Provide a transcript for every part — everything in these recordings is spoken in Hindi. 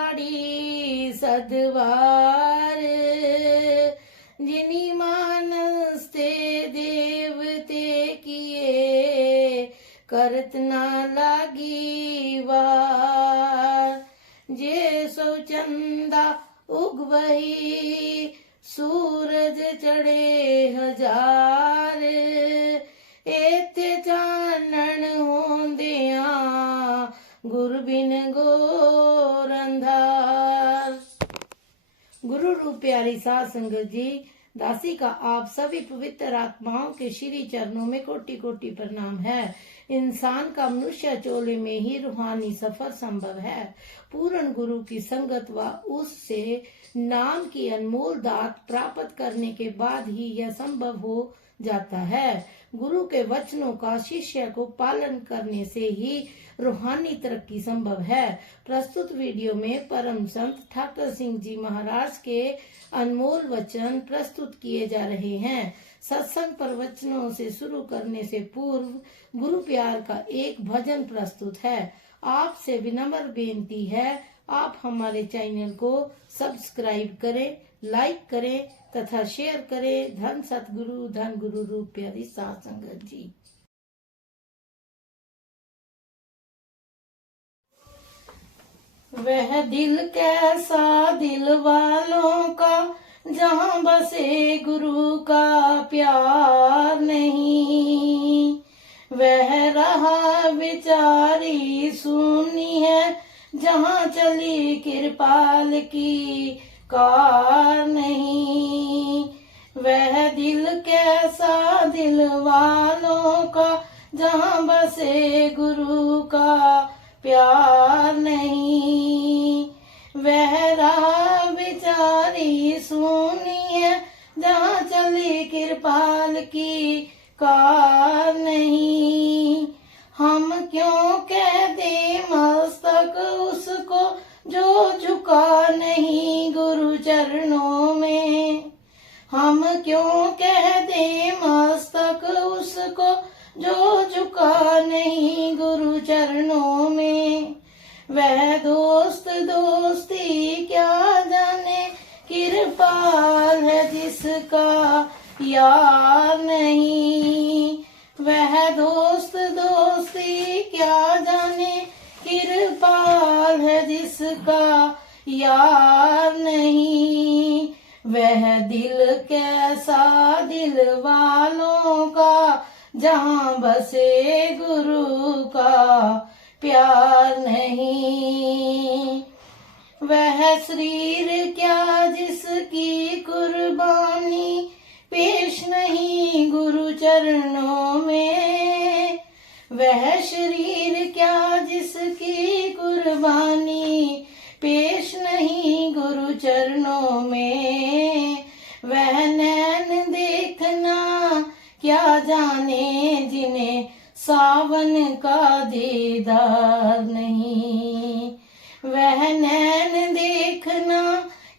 पाड़ी सदवार, जिनी मानस ते देवते किए, करत ना लागी वार। जे सो चंदा उगवही, सूरज चढ़े हजार, एते चानण होंदिया, गुरु बिन घोर अंधार। गुरु रूप प्यारी साध संगत जी, दासी का आप सभी पवित्र आत्माओं के श्री चरणों में कोटि कोटि प्रणाम है। इंसान का मनुष्य चोले में ही रूहानी सफर संभव है। पूर्ण गुरु की संगत व उससे नाम की अनमोल दात प्राप्त करने के बाद ही यह संभव हो जाता है। गुरु के वचनों का शिष्य को पालन करने से ही रूहानी तरक्की संभव है। प्रस्तुत वीडियो में परम संत ठाकर सिंह जी महाराज के अनमोल वचन प्रस्तुत किए जा रहे हैं। सत्संग पर वचनों से शुरू करने से पूर्व गुरु प्यार का एक भजन प्रस्तुत है। आपसे विनम्र बेनती है, आप हमारे चैनल को सब्सक्राइब करें, लाइक करें तथा शेयर करें। धन सतगुरु, धन गुरु रूप प्यारी साध संगत जी। वह दिल कैसा दिल वालों का, जहाँ बसे गुरु का प्यार नहीं। वह रहा विचारी सुनी है, जहाँ चली कृपाल की कार नहीं। वह दिल कैसा दिल वालों का, जहाँ बसे गुरु का प्यार नहीं। वह राह विचारी सुनी है, जहाँ चली कृपाल की कार नहीं। हम क्यों कह दे मस्तक उसको, जो झुका नहीं गुरु चरणों में। हम क्यों कह दे मस्तक उसको, जो झुका नहीं गुरु चरणों में। वह दोस्त दोस्ती क्या जाने, कृपाल है जिसका यार नहीं। वह दोस्त दोस्ती क्या जाने, कृपाल है जिसका यार नहीं। वह दिल कैसा दिल वालों का, जहाँ बसे गुरु का प्यार नहीं। वह शरीर क्या जिसकी कुर्बानी, पेश नहीं गुरु चरणों में। वह शरीर क्या जिसकी कुर्बानी, पेश नहीं गुरु चरणों में। वह नैन देखना क्या जाने, जिन्हें सावन का दीदार नहीं। वह नैन देखना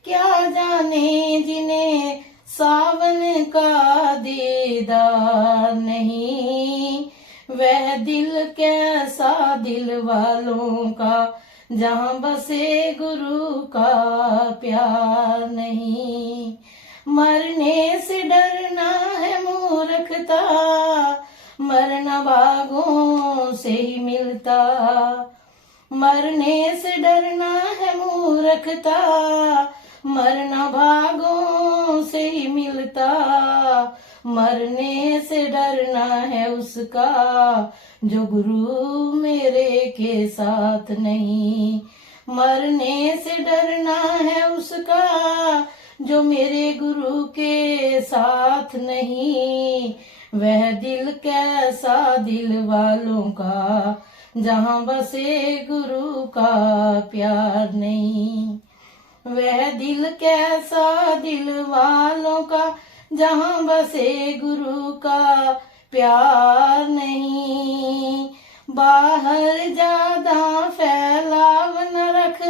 क्या जाने, जिन्हें सावन का दीदार नहीं। वह दिल कैसा दिल वालों का, जहाँ बसे गुरु का प्यार नहीं। मरने से डरना है मूर्खता, मरना भागों से ही मिलता। मरने से डरना है मूर्खता, मरना भागों से ही मिलता। मरने से डरना है उसका, जो गुरु मेरे के साथ नहीं। मरने से डरना है उसका, जो मेरे गुरु के साथ नहीं। वह दिल कैसा दिल वालों का, जहाँ बसे गुरु का प्यार नहीं। वह दिल कैसा दिल वालों का, जहाँ बसे गुरु का प्यार नहीं। बाहर ज्यादा फैलाव न रख,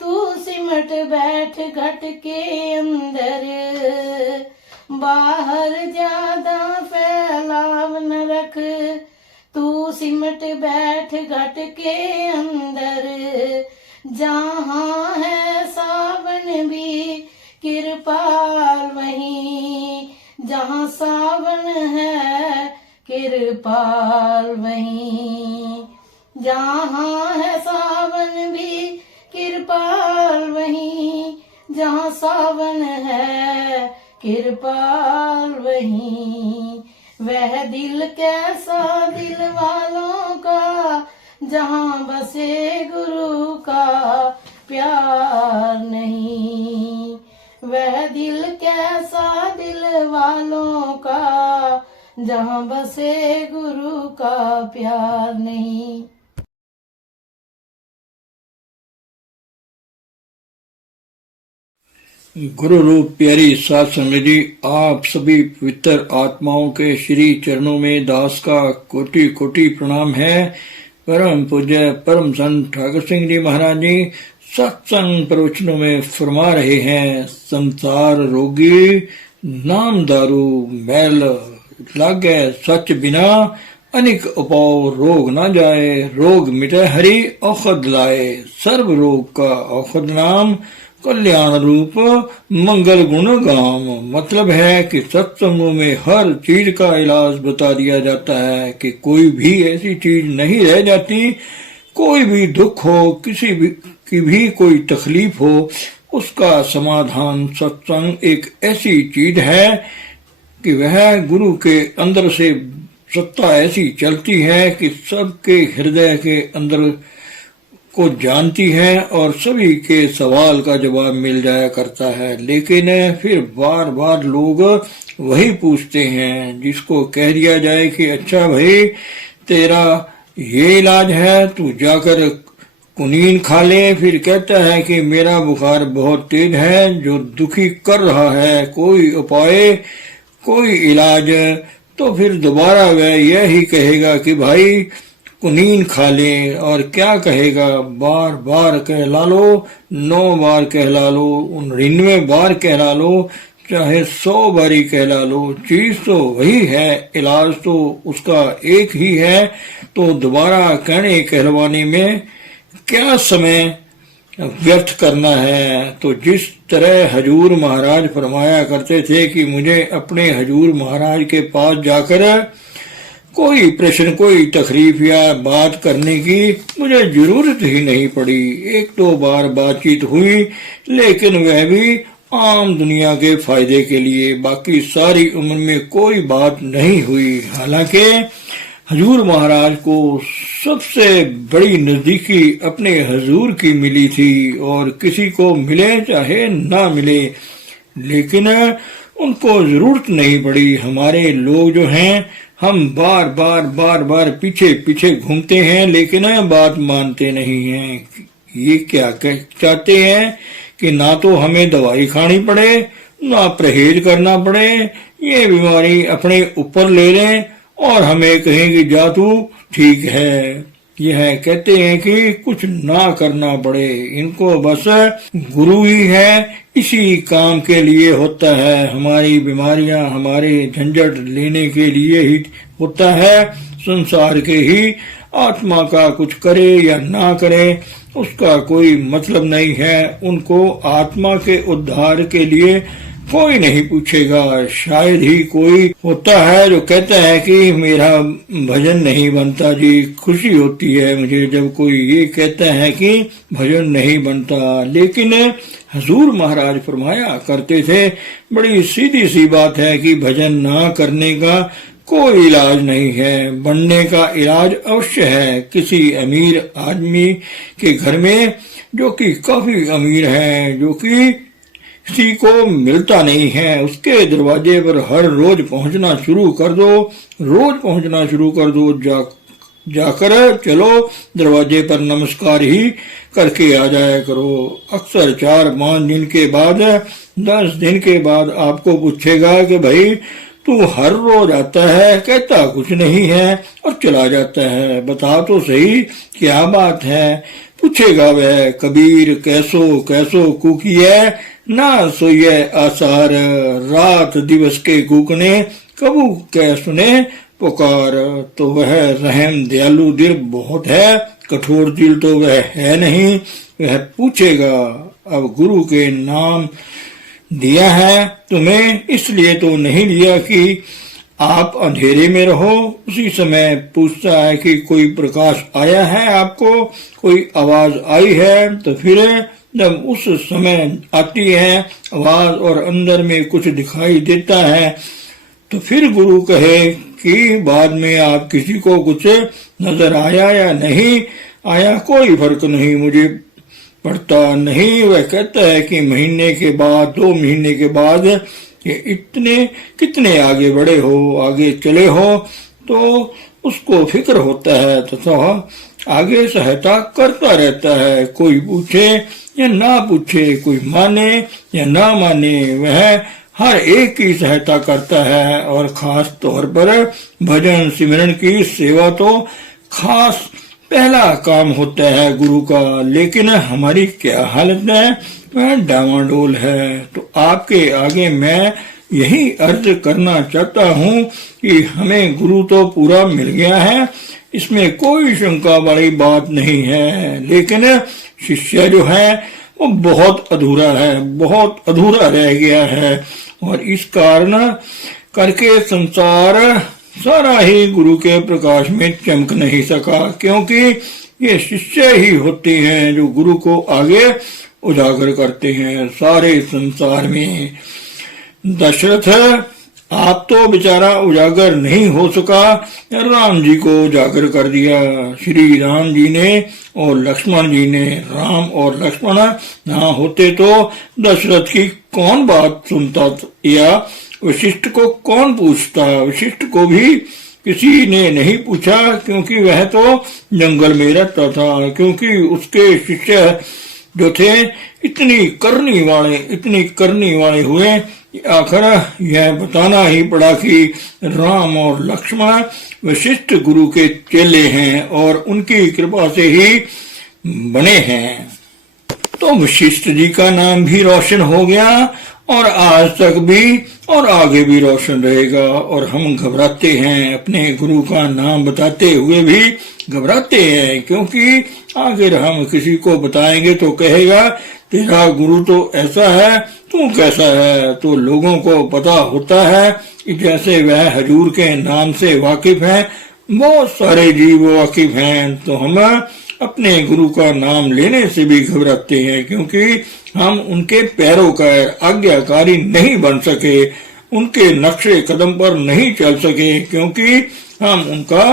तू सिमट बैठ घट के अंदर। बाहर ज्यादा फैलाव न रख, तू सिमट बैठ घट के अंदर। जहाँ है सावन भी कृपाल वहीं, जहाँ सावन है कृपाल वहीं, जहाँ है सावन भी कृपाल वहीं, जहाँ सावन है कृपाल वहीं। वह दिल कैसा दिल वालों का, जहाँ बसे गुरु का प्यार नहीं। वह दिल कैसा दिल वालों का, जहाँ बसे गुरु का प्यार नहीं। गुरु रूप प्यारी साध संगत जी, आप सभी पवित्र आत्माओं के श्री चरणों में दास का कोटि कोटि प्रणाम है। परम पूज्य परम संत ठाकुर सिंह जी महाराज जी सत्संग प्रवचनों में फरमा रहे हैं, संसार रोगी नाम दारू मैल लागे सच बिना, अनिक उपाव रोग न जाए, रोग मिटे हरि औषध लाए, सर्व रोग का औषध नाम कल्याण रूप मंगल गुण गाम। मतलब है कि सत्संगों में हर चीज का इलाज बता दिया जाता है कि कोई भी ऐसी चीज नहीं रह जाती, कोई भी दुख हो, किसी भी की भी कोई तकलीफ हो, उसका समाधान सत्संग एक ऐसी चीज है कि वह गुरु के अंदर से सत्ता ऐसी चलती है कि सबके हृदय के अंदर को जानती है और सभी के सवाल का जवाब मिल जाया करता है। लेकिन फिर बार बार लोग वही पूछते हैं जिसको कह दिया जाए कि अच्छा भाई तेरा ये इलाज है, तू जाकर कुनीन खा ले, फिर कहता है कि मेरा बुखार बहुत तेज है जो दुखी कर रहा है, कोई उपाय कोई इलाज, तो फिर दोबारा वह यही कहेगा कि भाई कुनीन खा ले। और क्या कहेगा, बार बार कहला लो, 9 बार कहला लो, 99 बार कहला लो, चाहे 100 बारी कहला लो, चीज तो वही है, इलाज तो उसका एक ही है। तो दोबारा कहने कहलवाने में क्या समय व्यर्थ करना है। तो जिस तरह हजूर महाराज फरमाया करते थे कि मुझे अपने हजूर महाराज के पास जाकर कोई प्रश्न कोई तकलीफ या बात करने की मुझे जरूरत ही नहीं पड़ी। 1-2 बार बातचीत हुई, लेकिन वह भी आम दुनिया के फायदे के लिए, बाकी सारी उम्र में कोई बात नहीं हुई। हालांकि हजूर महाराज को सबसे बड़ी नजदीकी अपने हजूर की मिली थी, और किसी को मिले चाहे ना मिले, लेकिन उनको जरूरत नहीं पड़ी। हमारे लोग जो हैं, हम बार बार पीछे पीछे घूमते हैं, लेकिन बात मानते नहीं हैं। ये क्या चाहते हैं कि ना तो हमें दवाई खानी पड़े, ना परहेज करना पड़े, ये बीमारी अपने ऊपर ले लें और हमें कहें कि जा तू ठीक है। यह कहते हैं कि कुछ ना करना पड़े, इनको बस गुरु ही है, इसी काम के लिए होता है। हमारी बीमारियां हमारे झंझट लेने के लिए ही होता है। संसार के ही आत्मा का कुछ करे या ना करे उसका कोई मतलब नहीं है। उनको आत्मा के उद्धार के लिए कोई नहीं पूछेगा। शायद ही कोई होता है जो कहता है कि मेरा भजन नहीं बनता जी, खुशी होती है मुझे जब कोई ये कहता है कि भजन नहीं बनता। लेकिन हजूर महाराज फरमाया करते थे, बड़ी सीधी सी बात है कि भजन ना करने का कोई इलाज नहीं है, बनने का इलाज अवश्य है। किसी अमीर आदमी के घर में, जो कि काफी अमीर है, जो कि किसी को मिलता नहीं है, उसके दरवाजे पर हर रोज पहुंचना शुरू कर दो, रोज पहुंचना शुरू कर दो, जाकर चलो दरवाजे पर नमस्कार ही करके आ जाया करो। अक्सर 4-5 दिन के बाद, 10 दिन के बाद आपको पूछेगा कि भाई तू हर रोज आता है, कहता कुछ नहीं है और चला जाता है, बता तो सही क्या बात है। पूछेगा वह, कबीर कैसो कैसो कुकिए, ना सोये आसार, रात दिवस के कूकने, कबू कै सुने पुकार। तो वह रहम दयालु दिल बहुत है, कठोर दिल तो वह है नहीं, वह पूछेगा। अब गुरु के नाम दिया है तुम्हें, इसलिए तो नहीं दिया कि आप अंधेरे में रहो। उसी समय पूछता है कि कोई प्रकाश आया है आपको, कोई आवाज आई है। तो फिर जब उस समय आती है आवाज और अंदर में कुछ दिखाई देता है, तो फिर गुरु कहे कि बाद में आप किसी को कुछ नजर आया या नहीं आया, कोई फर्क नहीं मुझे पड़ता नहीं। वह कहता है कि महीने के बाद, 2 महीने के बाद ये इतने कितने आगे बढ़े हो, आगे चले हो, तो उसको फिक्र होता है तथा आगे सहायता करता रहता है। कोई पूछे या ना पूछे, कोई माने या ना माने, वह हर एक की सहायता करता है। और खास तौर पर भजन सिमरन की सेवा तो खास पहला काम होता है गुरु का। लेकिन हमारी क्या हालत है, वह डामाडोल है। तो आपके आगे मैं यही अर्ज करना चाहता हूँ कि हमें गुरु तो पूरा मिल गया है, इसमें कोई शंका वाली बात नहीं है। लेकिन शिष्य जो है वो बहुत अधूरा है, बहुत अधूरा रह गया है। और इस कारण करके संसार सारा ही गुरु के प्रकाश में चमक नहीं सका, क्योंकि ये शिष्य ही होते हैं जो गुरु को आगे उजागर करते हैं सारे संसार में। दशरथ आप तो बेचारा उजागर नहीं हो सका, राम जी को उजागर कर दिया। श्री राम जी ने और लक्ष्मण जी ने, राम और लक्ष्मण ना होते तो दशरथ की कौन बात सुनता या वशिष्ठ को कौन पूछता। वशिष्ठ को भी किसी ने नहीं पूछा, क्योंकि वह तो जंगल में रहता था। क्योंकि उसके शिष्य जो थे इतनी करनी वाले हुए, आखिर यह बताना ही पड़ा कि राम और लक्ष्मण वशिष्ठ गुरु के चेले हैं और उनकी कृपा से ही बने हैं। तो वशिष्ठ जी का नाम भी रोशन हो गया और आज तक भी और आगे भी रोशन रहेगा। और हम घबराते हैं, अपने गुरु का नाम बताते हुए भी घबराते हैं, क्योंकि अगर हम किसी को बताएंगे तो कहेगा तेरा गुरु तो ऐसा है, तू कैसा है। तो लोगों को पता होता है कि जैसे वह हजूर के नाम से वाकिफ है, बहुत सारे जीव वाकिफ हैं। तो हम अपने गुरु का नाम लेने से भी घबराते हैं, क्योंकि हम उनके पैरोकार आज्ञाकारी नहीं बन सके, उनके नक्शे कदम पर नहीं चल सके, क्योंकि हम उनका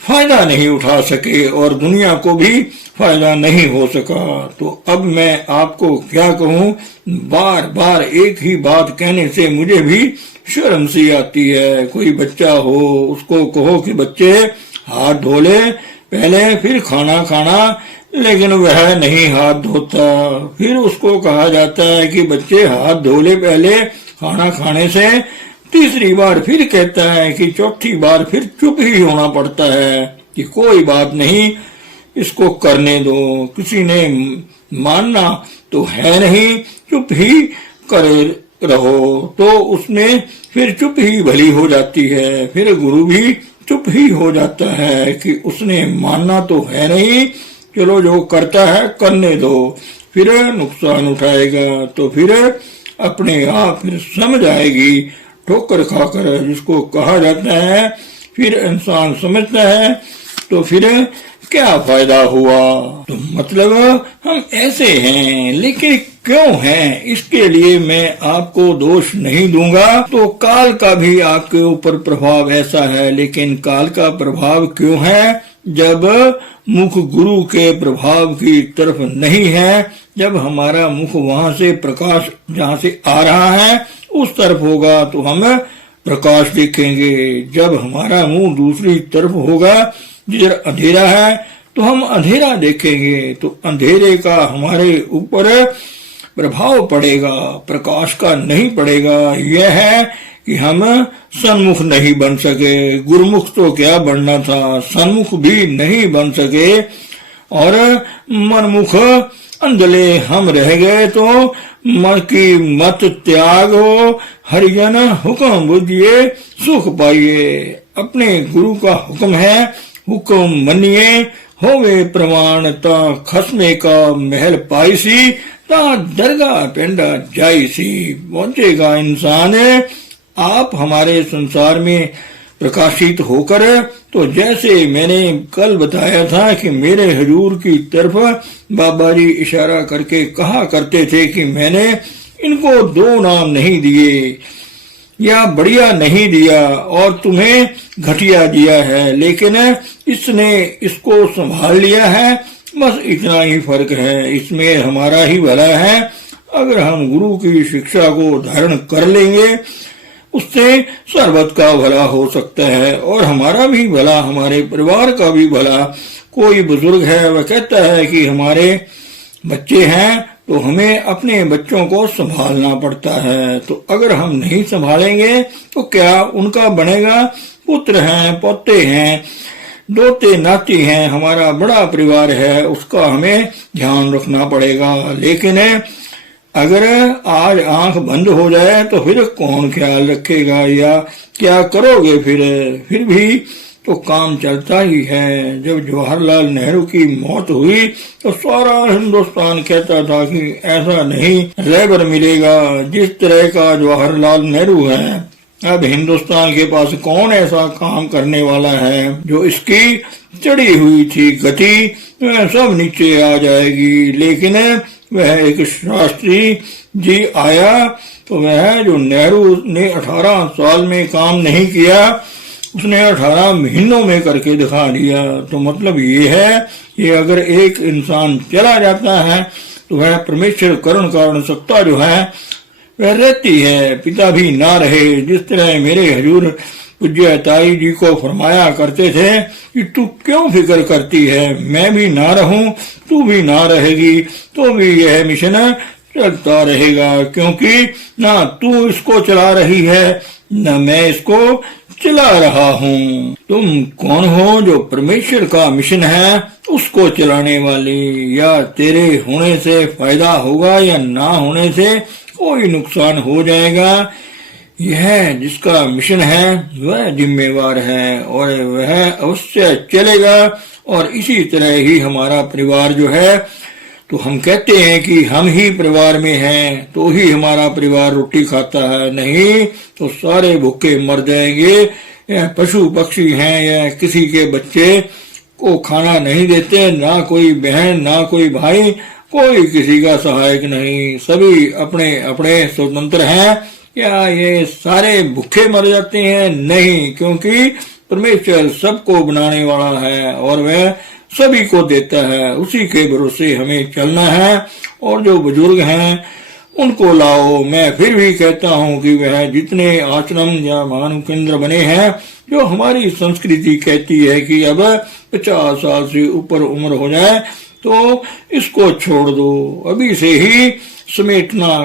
फायदा नहीं उठा सके और दुनिया को भी फायदा नहीं हो सका। तो अब मैं आपको क्या कहूँ, बार बार एक ही बात कहने से मुझे भी शर्म सी आती है। कोई बच्चा हो, उसको कहो कि बच्चे हाथ धो ले पहले, फिर खाना खाना, लेकिन वह नहीं हाथ धोता। फिर उसको कहा जाता है कि बच्चे हाथ धो ले पहले खाना खाने से, तीसरी बार फिर कहता है कि चौथी बार फिर चुप ही होना पड़ता है कि कोई बात नहीं, इसको करने दो। किसी ने मानना तो है नहीं, चुप ही करे रहो, तो उसमें फिर चुप ही भली हो जाती है। फिर गुरु भी चुप ही हो जाता है कि उसने मानना तो है नहीं, चलो जो करता है करने दो, फिर नुकसान उठाएगा तो फिर अपने आप फिर समझ आएगी। ठोकर खाकर जिसको कहा जाता है, फिर इंसान समझता है तो फिर क्या फायदा हुआ। तो मतलब हम ऐसे हैं, लेकिन क्यों हैं, इसके लिए मैं आपको दोष नहीं दूंगा। तो काल का भी आपके ऊपर प्रभाव ऐसा है, लेकिन काल का प्रभाव क्यों है, जब मुख गुरु के प्रभाव की तरफ नहीं है, जब हमारा मुख वहां से प्रकाश जहाँ से आ रहा है उस तरफ होगा तो हम प्रकाश देखेंगे। जब हमारा मुंह दूसरी तरफ होगा जिधर अंधेरा है तो हम अंधेरा देखेंगे, तो अंधेरे का हमारे ऊपर प्रभाव पड़ेगा, प्रकाश का नहीं पड़ेगा। यह है कि हम सन्मुख नहीं बन सके, गुरुमुख तो क्या बनना था, सन्मुख भी नहीं बन सके और मनमुख अंधले हम रह गए। तो मन की मत त्यागो, हरिजन हुक्म बुझिए सुख पाइए। अपने गुरु का हुक्म है, हुक्म मनिए, होवे प्रमाणता खसमे का महल पाईसी ता दरगाह पेंडा जाईसी। पहुंचेगा इंसान आप हमारे संसार में प्रकाशित होकर, तो जैसे मैंने कल बताया था कि मेरे हजूर की तरफ बाबा जी इशारा करके कहा करते थे कि मैंने इनको 2 नाम नहीं दिए या बढ़िया नहीं दिया और तुम्हें घटिया दिया है, लेकिन इसने इसको संभाल लिया है, बस इतना ही फर्क है, इसमें हमारा ही भला है। अगर हम गुरु की शिक्षा को धारण कर लेंगे उससे सर्वत का भला हो सकता है और हमारा भी भला, हमारे परिवार का भी भला। कोई बुजुर्ग है वह कहता है कि हमारे बच्चे हैं तो हमें अपने बच्चों को संभालना पड़ता है, तो अगर हम नहीं संभालेंगे तो क्या उनका बनेगा। पुत्र हैं, पोते हैं, दोते नाती हैं, हमारा बड़ा परिवार है, उसका हमें ध्यान रखना पड़ेगा। लेकिन अगर आज आंख बंद हो जाए तो फिर कौन ख्याल रखेगा या क्या करोगे। फिर भी तो काम चलता ही है। जब जवाहरलाल नेहरू की मौत हुई तो सारा हिंदुस्तान कहता था कि ऐसा नहीं रहबर मिलेगा जिस तरह का जवाहरलाल नेहरू है। अब हिंदुस्तान के पास कौन ऐसा काम करने वाला है। जो इसकी चढ़ी हुई थी गति वह सब नीचे आ जाएगी। लेकिन वह एक शास्त्री जी आया तो वह जो नेहरू ने 18 साल में काम नहीं किया उसने 18 महीनों में करके दिखा दिया। तो मतलब ये है कि अगर एक इंसान चला जाता है तो वह परमेश्वर करुण कारण सत्ता जो है वह रहती है। पिता भी ना रहे, जिस तरह मेरे हजूर पूज्य ताई जी को फरमाया करते थे कि तू क्यों फिक्र करती है, मैं भी ना रहूं, तू भी ना रहेगी तो भी यह मिशन चलता रहेगा, क्योंकि ना तू इसको चला रही है न मैं इसको चला रहा हूँ। तुम कौन हो जो परमेश्वर का मिशन है उसको चलाने वाली। या तेरे होने से फायदा होगा या ना होने से कोई नुकसान हो जाएगा। यह जिसका मिशन है वह जिम्मेवार है और वह अवश्य चलेगा। और इसी तरह ही हमारा परिवार जो है, तो हम कहते हैं कि हम ही परिवार में हैं तो ही हमारा परिवार रोटी खाता है, नहीं तो सारे भूखे मर जाएंगे। या पशु पक्षी हैं या किसी के बच्चे को खाना नहीं देते, ना कोई बहन ना कोई भाई, कोई किसी का सहायक नहीं, सभी अपने अपने स्वतंत्र हैं। क्या ये सारे भूखे मर जाते हैं? नहीं, क्योंकि परमेश्वर सबको बनाने वाला है और वह सभी को देता है, उसी के भरोसे हमें चलना है। और जो बुजुर्ग हैं उनको लाओ। मैं फिर भी कहता हूँ कि वह जितने आश्रम या मानव केंद्र बने हैं, जो हमारी संस्कृति कहती है कि अब 50 साल से ऊपर उम्र हो जाए तो इसको छोड़ दो, अभी से ही समेटना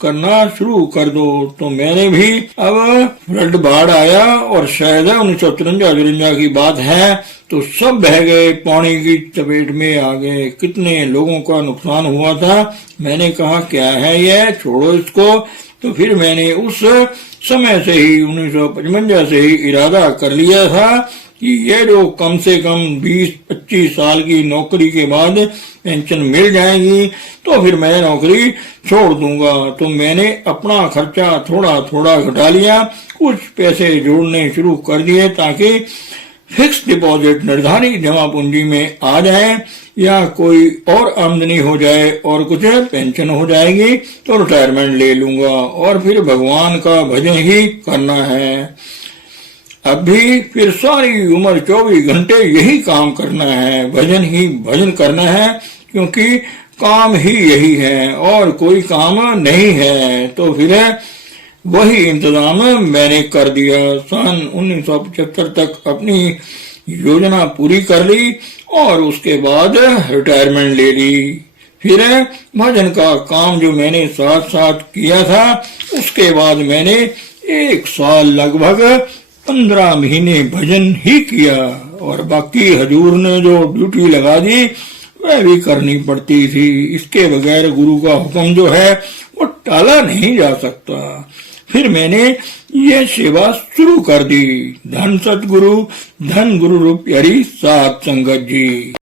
करना शुरू कर दो। तो मैंने भी अब फ्लड बाढ़ आया और शायद 1953-54 की बात है, तो सब बह गए, पानी की चपेट में आ गए, कितने लोगों का नुकसान हुआ था। मैंने कहा क्या है यह, छोड़ो इसको। तो फिर मैंने उस समय से ही 1955 से ही इरादा कर लिया था कि ये जो कम से कम 20-25 साल की नौकरी के बाद पेंशन मिल जाएगी तो फिर मैं नौकरी छोड़ दूंगा। तो मैंने अपना खर्चा थोड़ा थोड़ा घटा लिया, कुछ पैसे जोड़ने शुरू कर दिए ताकि फिक्स डिपॉजिट निर्धारित जमा पूंजी में आ जाए या कोई और आमदनी हो जाए और कुछ पेंशन हो जाएगी तो रिटायरमेंट ले लूंगा और फिर भगवान का भजन ही करना है। अब भी फिर सारी उम्र 24 घंटे यही काम करना है, भजन ही भजन करना है, क्योंकि काम ही यही है और कोई काम नहीं है। तो फिर वही इंतजाम मैंने कर दिया। सन 1975 तक अपनी योजना पूरी कर ली और उसके बाद रिटायरमेंट ले ली। फिर भजन का काम जो मैंने साथ साथ किया था, उसके बाद मैंने 1 साल लगभग 15 महीने भजन ही किया और बाकी हजूर ने जो ड्यूटी लगा दी वह भी करनी पड़ती थी। इसके बगैर गुरु का हुक्म जो है वो टाला नहीं जा सकता। फिर मैंने ये सेवा शुरू कर दी। धन सतगुरु, धन गुरु रूप प्यारी सात संगत जी।